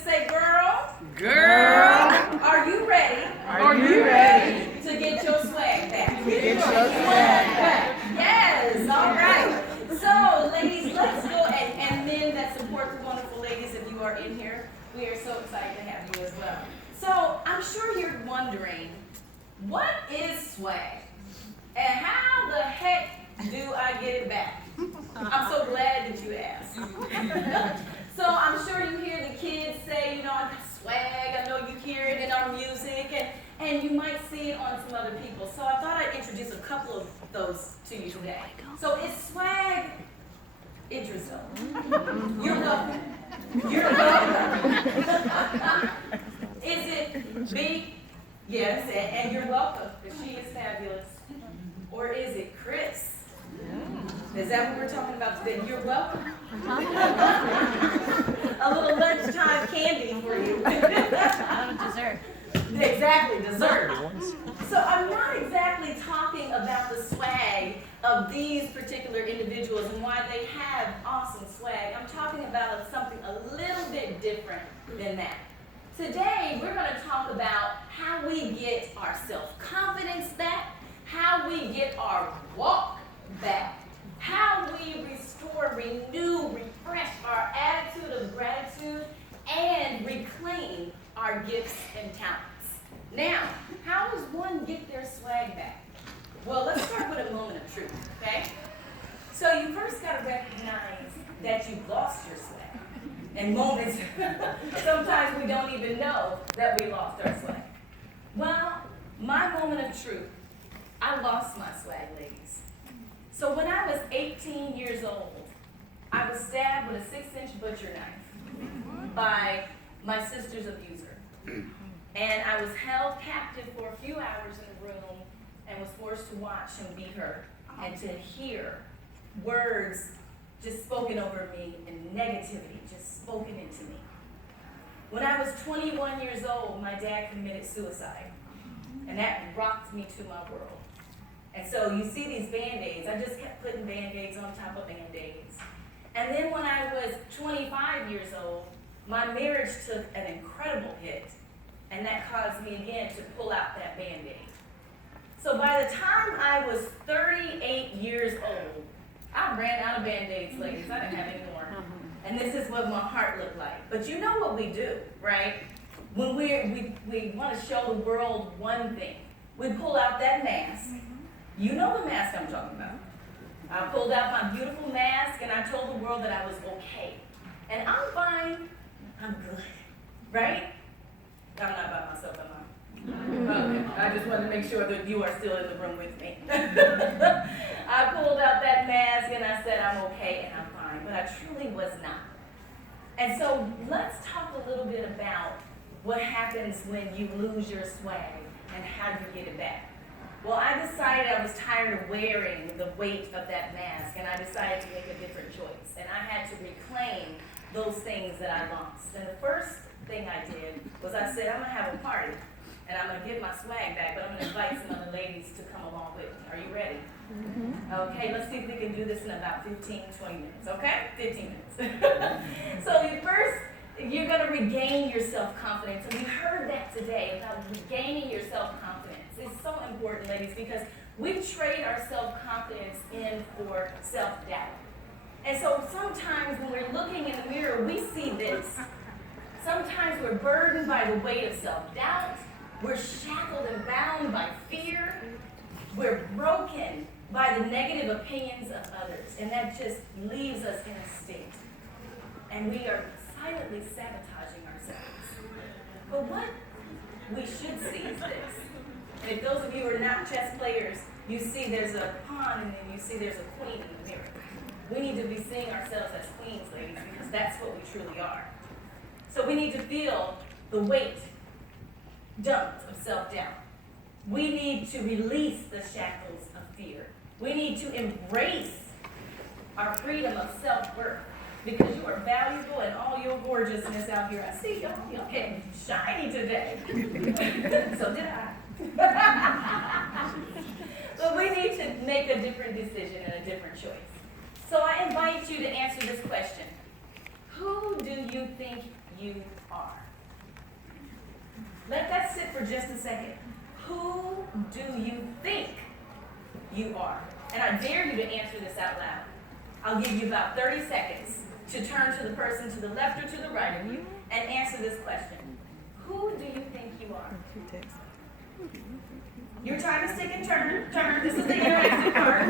say, girl, Are you ready? To get your swag back? Yes, all right. So, ladies, let's go, and men that support the wonderful ladies, if you are in here, we are so excited to have you as well. So, I'm sure you're wondering, what is swag? And how the heck do I get it back? I'm so glad that you asked. So I'm sure you hear the kids say, you know, I got swag. I know you hear it in our music, and you might see it on some other people. So I thought I'd introduce a couple of those to you today. So it's swag. Idris. You're welcome. You're welcome. Is it B? Yes, and you're welcome, because she is fabulous. Or is it Chris? Is that what we're talking about today? You're welcome. A little lunchtime candy for you. Dessert. Exactly, dessert. So I'm not exactly talking about the swag of these particular individuals and why they have awesome swag. I'm talking about something a little bit different than that. Today, we're going to talk about how we get our self-confidence back, how we get our walk back, how we restore, renew, refresh our attitude of gratitude, and reclaim our gifts and talents. Now, how does one get their swag back? Well, let's start with a moment of truth, okay? So you first got to recognize that you've lost your swag. And moments, sometimes we don't even know that we lost our swag. Well, my moment of truth, I lost my swag, ladies. So when I was 18 years old, I was stabbed with a 6-inch butcher knife by my sister's abuser. And I was held captive for a few hours in a room and was forced to watch him beat her and to hear words just spoken over me and negativity just spoken into me. When I was 21 years old, my dad committed suicide. And that rocked me to my world. And so you see these Band-Aids. I just kept putting Band-Aids on top of Band-Aids. And then when I was 25 years old, my marriage took an incredible hit. And that caused me again to pull out that Band-Aid. So by the time I was 38 years old, I ran out of Band-Aids, ladies. I didn't have any more. And this is what my heart looked like. But you know what we do, right? When we want to show the world one thing, we pull out that mask. You know the mask I'm talking about. I pulled out my beautiful mask and I told the world that I was okay. And I'm fine. I'm good. Right? I'm not by myself, am I? Okay. I just wanted to make sure that you are still in the room with me. I pulled out that mask and I said I'm okay and I'm fine, but I truly was not. And so let's talk a little bit about what happens when you lose your swag and how you get it back. Well, I decided I was tired of wearing the weight of that mask, and I decided to make a different choice. And I had to reclaim those things that I lost. And the first thing I did was I said, I'm going to have a party, and I'm going to get my swag back, but I'm going to invite some other ladies to come along with me. Are you ready? Mm-hmm. Okay, let's see if we can do this in about 15, 20 minutes, okay? 15 minutes. So you're going to regain your self-confidence. And we heard that today about regaining your self-confidence. It's so important, ladies, because we trade our self-confidence in for self-doubt. And so sometimes when we're looking in the mirror, we see this. Sometimes we're burdened by the weight of self-doubt. We're shackled and bound by fear. We're broken by the negative opinions of others. And that just leaves us in a state. And we are silently sabotaging ourselves. But what we should see is this. And if those of you who are not chess players, you see there's a pawn and then you see there's a queen in the mirror. We need to be seeing ourselves as queens, ladies, because that's what we truly are. So we need to feel the weight dumped of self-doubt. We need to release the shackles of fear. We need to embrace our freedom of self-worth. Because you are valuable in all your gorgeousness out here. I see y'all getting shiny today. So did I. But we need to make a different decision and a different choice. So I invite you to answer this question. Who do you think you are? Let that sit for just a second. Who do you think you are? And I dare you to answer this out loud. I'll give you about 30 seconds to turn to the person to the left or to the right of you and answer this question. Who do you think you are? Your time is ticking. Turn. This is the interactive part.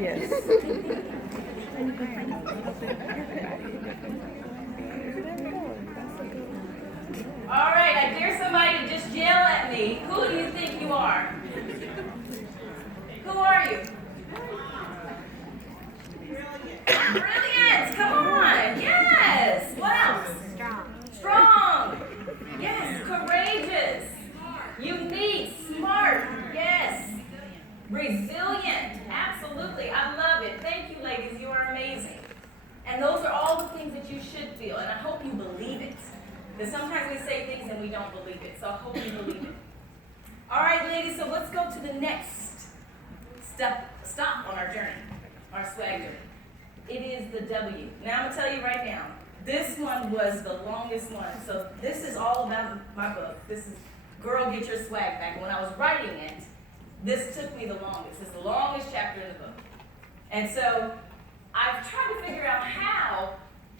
Yes. All right, I dare somebody to just yell at me. Who do you think you are? Who are you? Brilliant! Come on! Yes! What else? Strong! Yes! Courageous! Unique! Smart! Yes! Resilient! Absolutely! I love it. Thank you, ladies. You are amazing. And those are all the things that you should feel, and I hope you believe it. Because sometimes we say things and we don't believe it, so I hope you believe it. All right, ladies, so let's go to the next stop on our journey, our swag journey. It is the W. Now, I'm going to tell you right now, this one was the longest one. So this is all about my book. This is Girl, Get Your Swag Back. When I was writing it, this took me the longest. It's the longest chapter in the book. And so I've tried to figure out how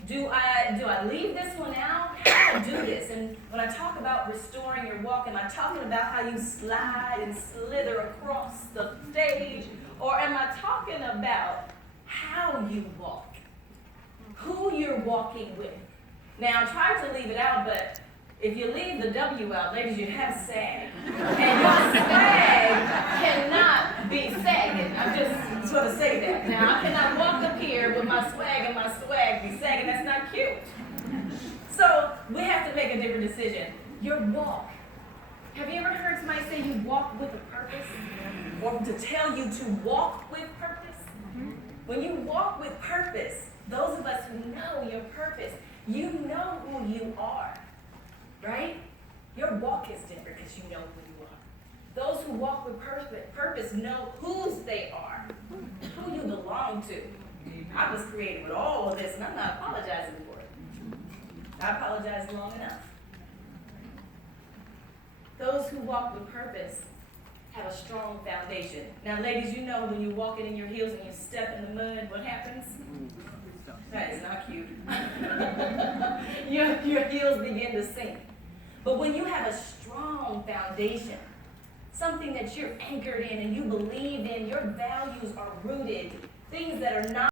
do I leave this one out? How do I do this? And when I talk about restoring your walk, am I talking about how you slide and slither across the stage? Or am I talking about how you walk? Who you're walking with? Now, I tried to leave it out, but if you leave the W out, ladies, you have sag. And your swag cannot be sagging. I'm just going to say that. Now, I cannot walk up here with my swag and my swag be sagging. That's not cute. So, we have to make a different decision. Your walk. Have you ever heard somebody say you walk with a purpose? Or to tell you to walk with purpose? When you walk with purpose, those of us who know your purpose, you know who you are. Right? Your walk is different because you know who you are. Those who walk with purpose know whose they are, who you belong to. I was created with all of this, and I'm not apologizing for it. I apologized long enough. Those who walk with purpose have a strong foundation. Now, ladies, you know when you're walking in your heels and you step in the mud, what happens? That is not cute. Your heels begin to sink. But when you have a strong foundation, something that you're anchored in and you believe in, your values are rooted, things that are not